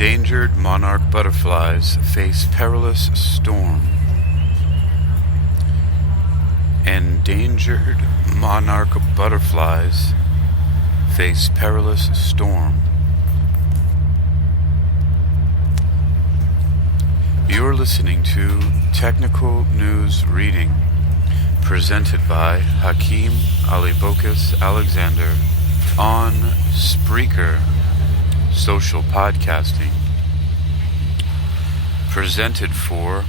Endangered monarch butterflies face perilous storm. Endangered monarch butterflies face perilous storm. You're listening to Technical News Reading, presented by Hakeem Alibokas Alexander on Spreaker Social Podcasting. Presented for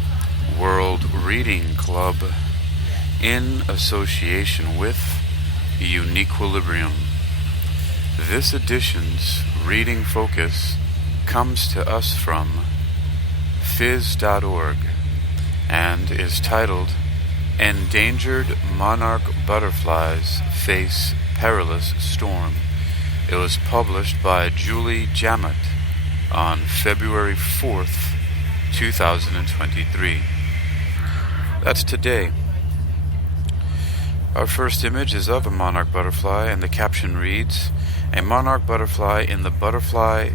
World Reading Club in association with Uniquilibrium. This edition's reading focus comes to us from phys.org and is titled Endangered Monarch Butterflies Face Perilous Storm. It was published by Julie Jamet on February 4th, 2023. That's today. Our first image is of a monarch butterfly, and the caption reads, "A monarch butterfly in the Butterfly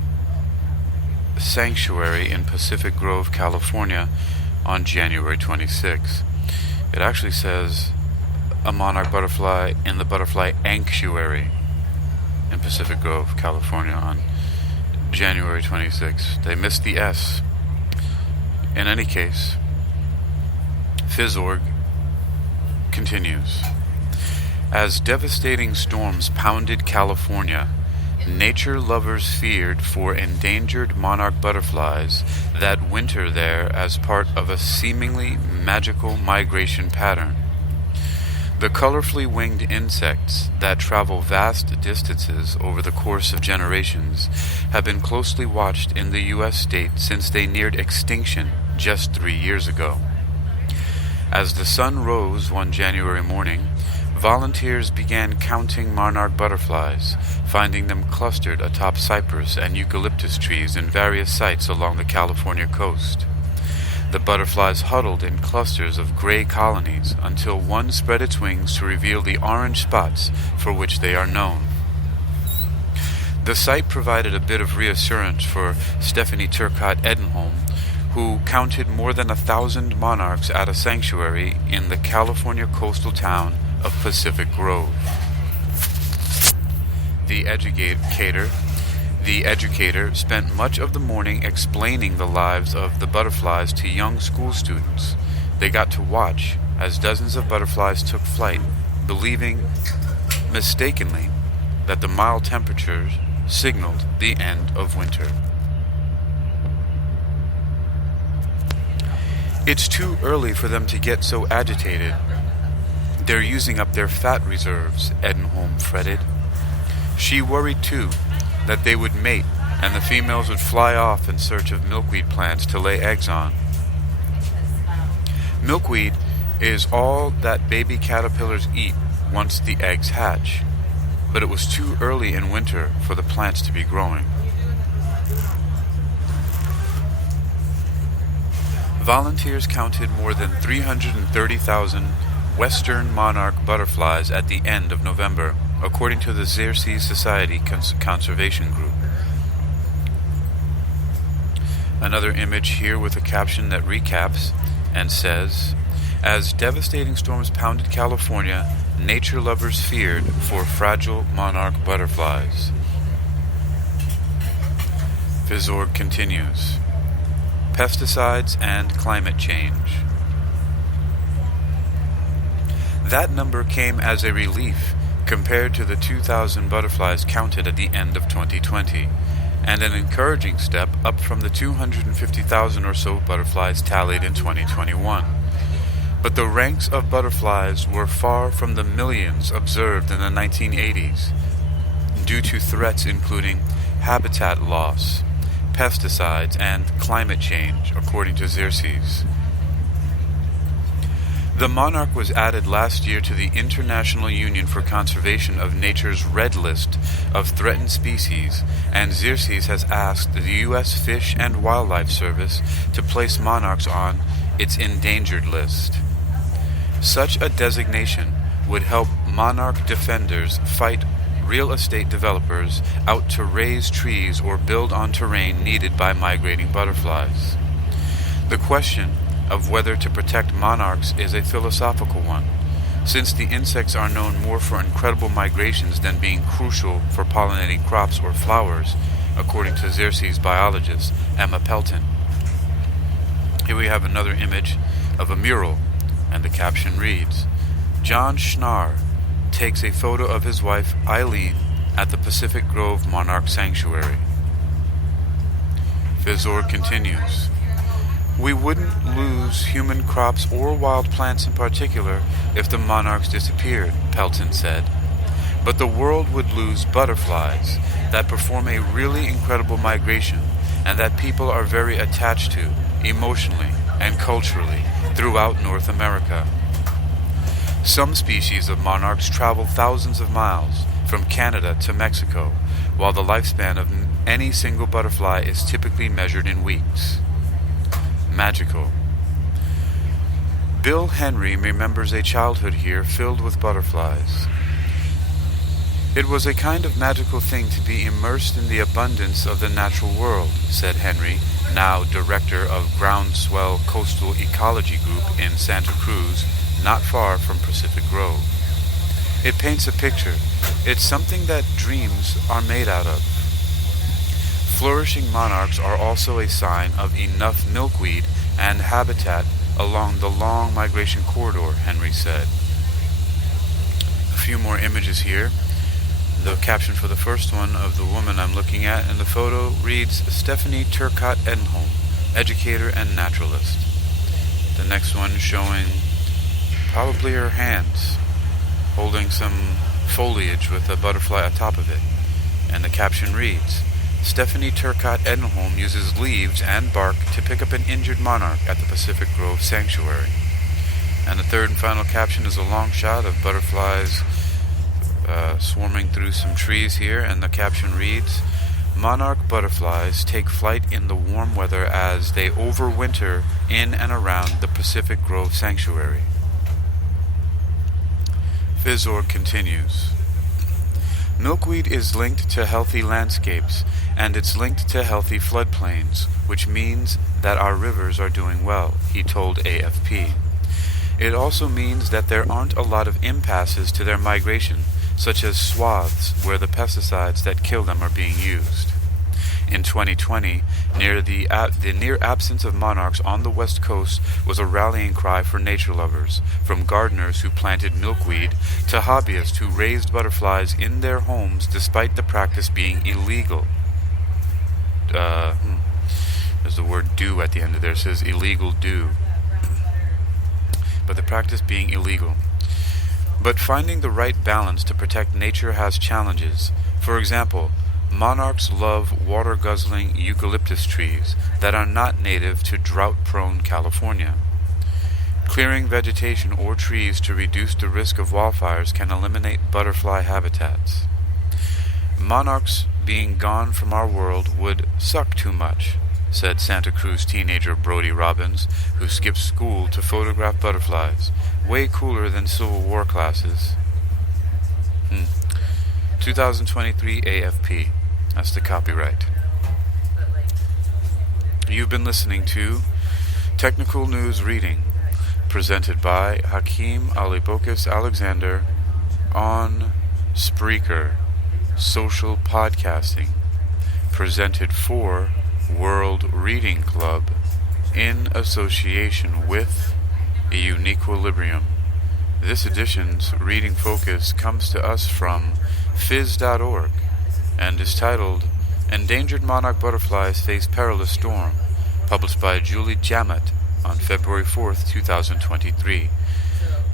Sanctuary in Pacific Grove, California on January 26. It actually says a monarch butterfly in the Butterfly Sanctuary in Pacific Grove, California on January 26. They missed the S. In any case, phys.org continues. As devastating storms pounded California, nature lovers feared for endangered monarch butterflies that winter there as part of a seemingly magical migration pattern. The colorfully winged insects that travel vast distances over the course of generations have been closely watched in the U.S. state since they neared extinction just 3 years ago. As the sun rose one January morning, volunteers began counting monarch butterflies, finding them clustered atop cypress and eucalyptus trees in various sites along the California coast. The butterflies huddled in clusters of gray colonies until one spread its wings to reveal the orange spots for which they are known. The sight provided a bit of reassurance for Stephanie Turcotte Edenholm, who counted more than 1,000 monarchs at a sanctuary in the California coastal town of Pacific Grove. The educator spent much of the morning explaining the lives of the butterflies to young school students. They got to watch as dozens of butterflies took flight, believing, mistakenly, that the mild temperatures signaled the end of winter. It's too early for them to get so agitated. They're using up their fat reserves, Edenholm fretted. She worried, too, that they would mate and the females would fly off in search of milkweed plants to lay eggs on. Milkweed is all that baby caterpillars eat once the eggs hatch, but it was too early in winter for the plants to be growing. Volunteers counted more than 330,000 Western monarch butterflies at the end of November, according to the Xerces Society Conservation Group. Another image here with a caption that recaps and says, "As devastating storms pounded California, nature lovers feared for fragile monarch butterflies." phys.org continues. Pesticides and climate change. That number came as a relief compared to the 2,000 butterflies counted at the end of 2020, and an encouraging step up from the 250,000 or so butterflies tallied in 2021. But the ranks of butterflies were far from the millions observed in the 1980s, due to threats including habitat loss, pesticides, and climate change, according to Xerces. The monarch was added last year to the International Union for Conservation of Nature's Red List of threatened species, and Xerces has asked the U.S. Fish and Wildlife Service to place monarchs on its endangered list. Such a designation would help monarch defenders fight real estate developers out to raise trees or build on terrain needed by migrating butterflies. The question of whether to protect monarchs is a philosophical one, since the insects are known more for incredible migrations than being crucial for pollinating crops or flowers, according to Xerces biologist Emma Pelton. Here we have another image of a mural, and the caption reads, "John Schnarr takes a photo of his wife Eileen at the Pacific Grove Monarch Sanctuary." Fizor continues, "We wouldn't lose human crops or wild plants in particular if the monarchs disappeared," Pelton said. "But the world would lose butterflies that perform a really incredible migration and that people are very attached to, emotionally and culturally, throughout North America. Some species of monarchs travel thousands of miles, from Canada to Mexico, while the lifespan of any single butterfly is typically measured in weeks." Magical. Bill Henry remembers a childhood here filled with butterflies. "It was a kind of magical thing to be immersed in the abundance of the natural world," said Henry, now director of Groundswell Coastal Ecology Group in Santa Cruz, not far from Pacific Grove. "It paints a picture. It's something that dreams are made out of." Flourishing monarchs are also a sign of enough milkweed and habitat along the long migration corridor, Henry said. A few more images here. The caption for the first one of the woman I'm looking at in the photo reads, "Stephanie Turcott Edholm, educator and naturalist." The next one showing probably her hands holding some foliage with a butterfly atop of it. And the caption reads, "Stephanie Turcott Edholm uses leaves and bark to pick up an injured monarch at the Pacific Grove Sanctuary." And the third and final caption is a long shot of butterflies swarming through some trees here, and the caption reads, "Monarch butterflies take flight in the warm weather as they overwinter in and around the Pacific Grove Sanctuary." Fizor continues, "Milkweed is linked to healthy landscapes, and it's linked to healthy floodplains, which means that our rivers are doing well," he told AFP. "It also means that there aren't a lot of impasses to their migration, such as swaths where the pesticides that kill them are being used. In 2020, the near absence of monarchs on the West Coast was a rallying cry for nature lovers, from gardeners who planted milkweed to hobbyists who raised butterflies in their homes despite the practice being illegal." There's the word "do" at the end of there. It says illegal do. But the practice being illegal. But finding the right balance to protect nature has challenges. For example, monarchs love water-guzzling eucalyptus trees that are not native to drought-prone California. Clearing vegetation or trees to reduce the risk of wildfires can eliminate butterfly habitats. "Monarchs being gone from our world would suck too much," said Santa Cruz teenager Brody Robbins, who skipped school to photograph butterflies. Way cooler than Civil War classes. 2023 AFP. That's the copyright. You've been listening to Technical News Reading, presented by Hakeem Alibokis Alexander on Spreaker, social podcasting, presented for World Reading Club in association with Uniquilibrium. This edition's reading focus comes to us from phys.org and is titled "Endangered Monarch Butterflies Face Perilous Storm," published by Julie Jamet on February 4th, 2023.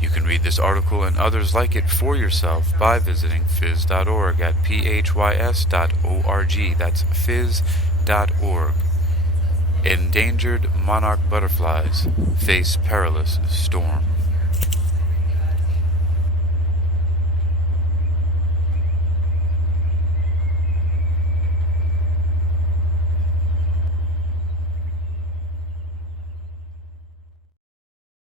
You can read this article and others like it for yourself by visiting phys.org at phys.org. That's phys.org. Endangered monarch butterflies face perilous storm.